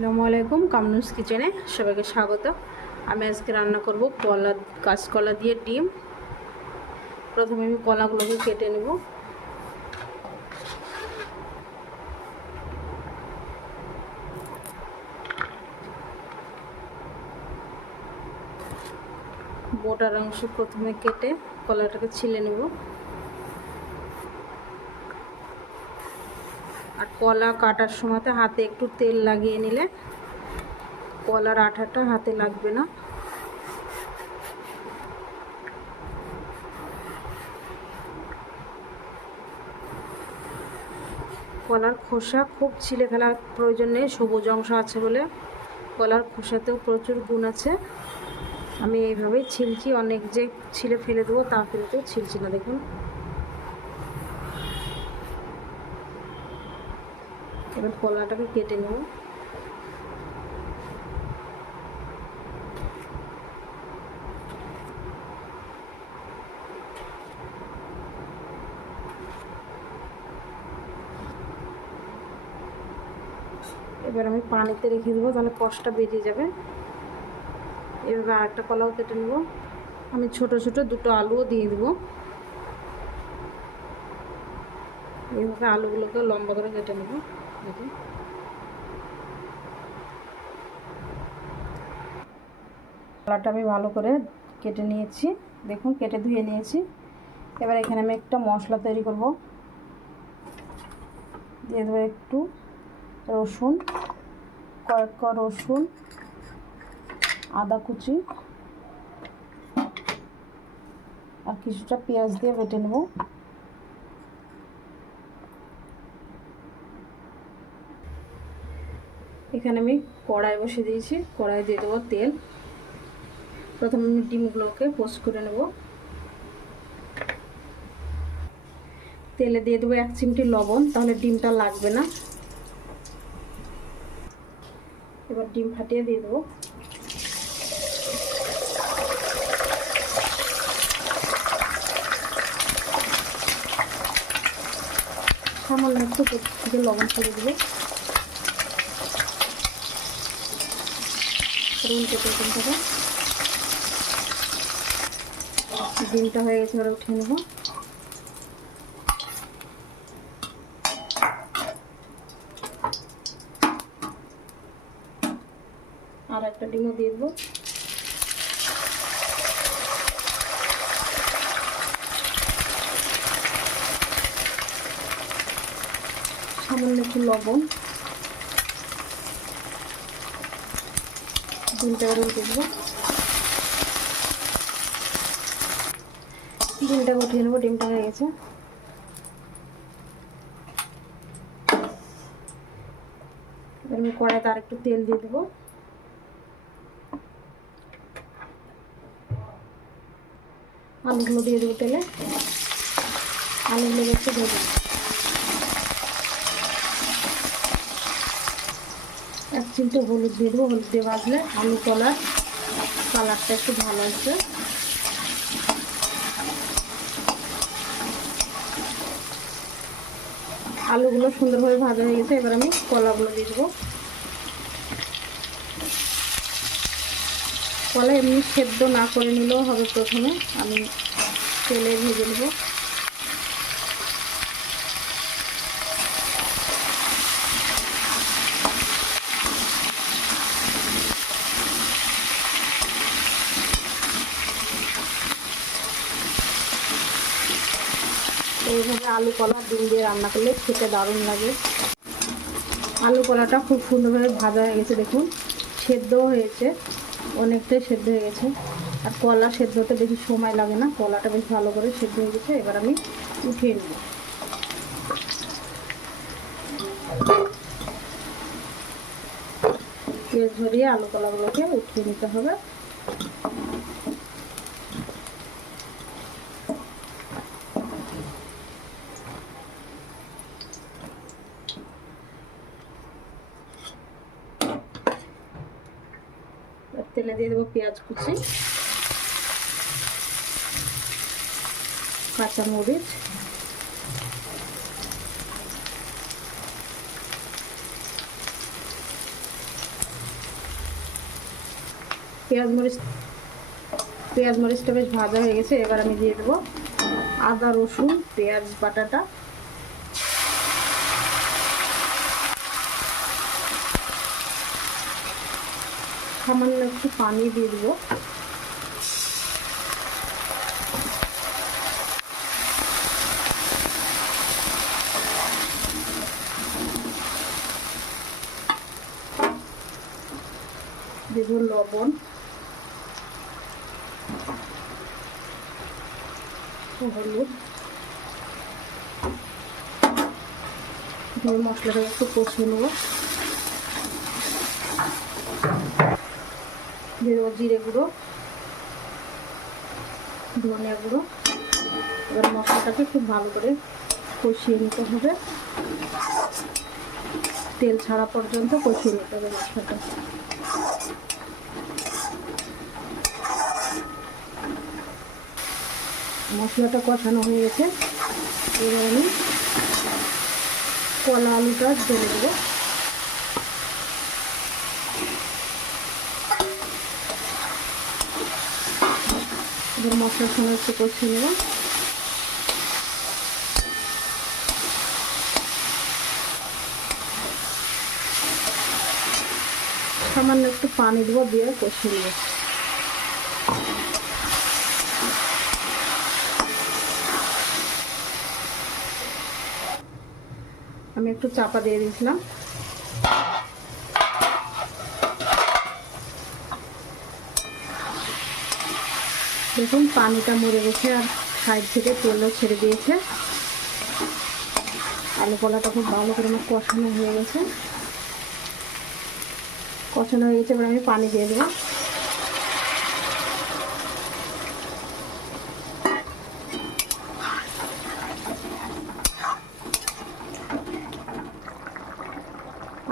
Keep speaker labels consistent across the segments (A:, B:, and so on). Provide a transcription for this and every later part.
A: আসসালামু কামনুস কিচেনে সবাইকে স্বাগত। আমি আজকে রান্না করব কলা, কাঁচকলা দিয়ে ডিম। প্রথমে আমি কলাগুলোকে কেটে নেব। বোটার অংশ প্রথমে কেটে কলাটাকে ছিলে নেব। কলা কাটার সময়তে হাতে একটু তেল লাগিয়ে নিলে কলার আঠাটা হাতে লাগবে না। কলার খোসা খুব ছিলে ফেলার প্রয়োজন নেই, সবুজ অংশ আছে বলে। কলার খোসাতেও প্রচুর গুণ আছে। আমি এইভাবেই ছিলছি, অনেক যে ছিলে ফেলে দেবো তা ফেলতেও ছিলছি না দেখুন। এবার কলাটাকে কেটে নেব। এবার আমি পানিতে রেখে দেবো, তাহলে কষটা বেরিয়ে যাবে। এভাবে আরেকটা কলাও কেটে নেব। আমি ছোট ছোট দুটো আলুও দিয়ে দেবো। এইভাবে আলুগুলোকে লম্বা করে কেটে নেব। দেখুন। কলাটা আমি ভালো করে কেটে নিয়েছি। দেখুন, কেটে ধুয়ে নিয়েছি। এবার এখানে আমি একটা মশলা তৈরি করব। দিয়ে দেবো একটু রসুন কয়েক ক রসুন, আদা কুচি, আর কিছুটা পেঁয়াজ দিয়ে বেটে নেব। এখানে আমি কড়াই বসে দিয়েছি। কড়াই দিয়ে দেবো তেল। প্রথমে আমি ডিমগুলোকে পোস্ট করে নেব। তেলে দিয়ে দেবো এক চিমটি লবণ, তাহলে ডিমটা লাগবে না। এবার ডিম ফাটিয়ে দিয়ে দেবো। সামান্য একটু লবণ ছেড়ে দেবো। রুল কেটে ডিমটাকে ডিমটা হয়ে গেছে ওরা উঠিয়ে নেব। আর একটা ডিমও দিয়ে দেবো। সামান্য একটু লবণ। ডিমটা রোল করব ডিমটা উঠিয়ে নেব, ডিমটা হয়ে গেছে। আমি কড়াইতে আর একটু তেল দিয়ে দেবো। আলুগুলো দিয়ে দেবো তেলে। আলুগুলো একটু ভেজে এক চিমটে হলুদ দিয়ে দেবো, হলুদ দিয়ে ভাজলে আলু কলার কালারটা একটু ভালো আসবে। আলুগুলো সুন্দরভাবে ভাজা হয়ে গেছে, এবার আমি কলাগুলো দিয়ে দেবো। কলা এমনি সেদ্ধ না করে নিলেও হবে প্রথমে, আমি তেলে ভেজে নেব। এইভাবে আলু কলা ডিম দিয়ে রান্না করলে খেতে দারুণ লাগে। আলু কলাটা খুব সুন্দরভাবে ভাজা হয়ে গেছে, দেখুন। সেদ্ধও হয়েছে, অনেকটাই সেদ্ধ হয়ে গেছে। আর কলা সেদ্ধ হতে বেশি সময় লাগে না, কলাটা বেশ ভালো করে সেদ্ধ হয়ে গেছে, এবার আমি উঠিয়ে নেব। পেঁয়াজ ধরিয়ে আলু কলাগুলোকে উঠিয়ে নিতে হবে। তেলে দিয়ে দেবো পেঁয়াজ কুচি, কাঁচামরিচ, পেঁয়াজ মরিচ, পেঁয়াজ মরিচটা বেশ ভাজা হয়ে গেছে, এবার আমি দিয়ে দেবো আদা, রসুন, পেঁয়াজ, বাটাটা। সামান্য একটু পানি দিয়ে দেবো। দেবো লবণ। হলুদ। মশলাটা একটু কষিয়ে নেব। দিয়ে দেবো জিরে গুঁড়ো, ধনিয়া গুঁড়ো। এবার মশলাটাকে খুব ভালো করে কষিয়ে নিতে হবে। তেল ছাড়া পর্যন্ত কষিয়ে নিতে হবে মশলাটা। মশলাটা কষানো হয়ে গেছে। এবার আমি কলা আলুটা ঢেলে দেবো। এবার মশলার সঙ্গে একটু কষিয়ে নেব। সামান্য একটু পানি দেবো, দিয়ে কষিয়ে নেব। আমি একটু চাপা দিয়ে দিয়েছিলাম। দেখুন পানিটা মরে গেছে আর সাইড থেকে তেলও ছেড়ে দিয়েছে। আলু কলাটা খুব ভালো করে আমার কষানো হয়ে গেছে। কষানো হয়ে গেছে, এবার আমি পানি দিয়ে দেবো।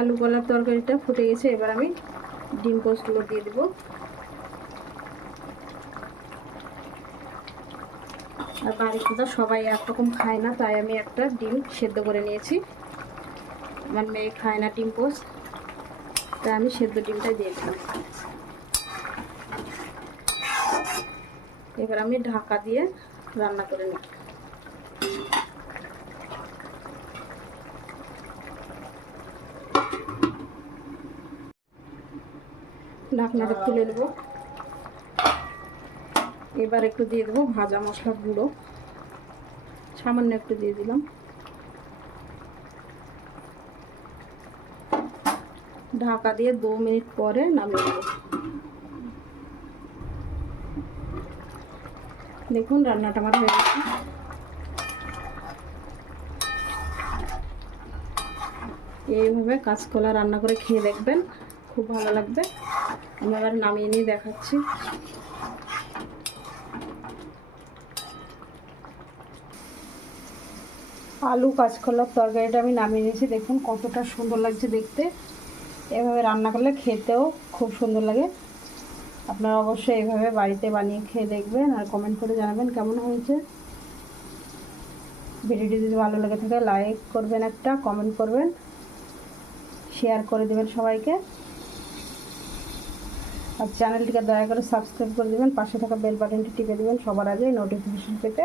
A: আলু কলার তরকারিটা ফুটে গেছে, এবার আমি ডিম পোস্টগুলো দিয়ে দেবো। আর বাড়িতে তো সবাই একরকম খায় না, তাই আমি একটা ডিম সেদ্ধ করে নিয়েছি। আমার মেয়ে খায় না ডিম পোস্ট, তাই আমি সেদ্ধ ডিমটা দিয়ে দিলাম। এবার আমি ঢাকা দিয়ে রান্না করে নিই। ঢাকনাটা তুলে নেব। এবার একটু দিয়ে দেবো ভাজা মশলা গুঁড়ো। সামান্য একটু দিয়ে দিলাম। ঢাকা দিয়ে দু মিনিট পরে নামিয়ে দেবো দেখুন, রান্নাটা আমার হয়ে গেছে। এইভাবে কাঁচকলা রান্না করে খেয়ে দেখবেন, খুব ভালো লাগবে। আমি আবার নামিয়ে নিয়ে দেখাচ্ছি। আলু কাঁচকলার তরকারিটা আমি নামিয়ে নিয়েছি। দেখুন কতটা সুন্দর লাগছে দেখতে। এভাবে রান্না করলে খেতেও খুব সুন্দর লাগে। আপনারা অবশ্যই এইভাবে বাড়িতে বানিয়ে খেয়ে দেখবেন আর কমেন্ট করে জানাবেন কেমন হয়েছে। ভিডিওটি যদি ভালো লেগে থাকে লাইক করবেন একটা কমেন্ট করবেন শেয়ার করে দেবেন সবাইকে। আর চ্যানেলটিকে দয়া করে সাবস্ক্রাইব করে দেবেন, পাশে থাকা বেল বাটনটি টিপে দেবেন, সবার আগে নোটিফিকেশন পেতে।